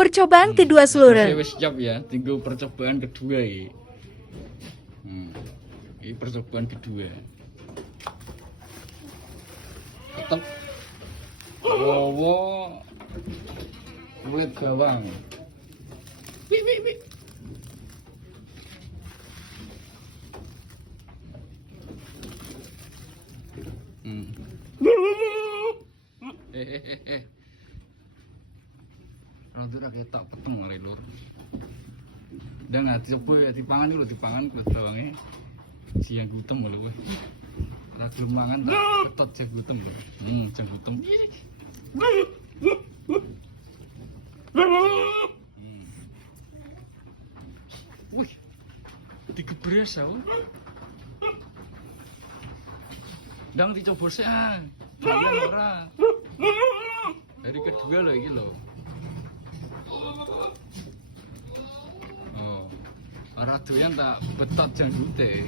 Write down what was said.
Percobaan kedua seluruh. Wis siap ya, tinggal percobaan kedua ini. Ini percobaan kedua. Tetap wow, kulit gawang. Wih. Rada ketok peteng ngare lur. Udah nggak coba ya dipangan dulu, dipangan kulit bawangnya. Siang gutem lho weh. Ora gelem mangan tak ketot jeng gutem lho. Jeng gutem. Wih. Digebres aku. Ndang dicoba sih ah. Jangan ora. Hari kedua lho iki lho. Oh. Ora doyan tak betot janggute.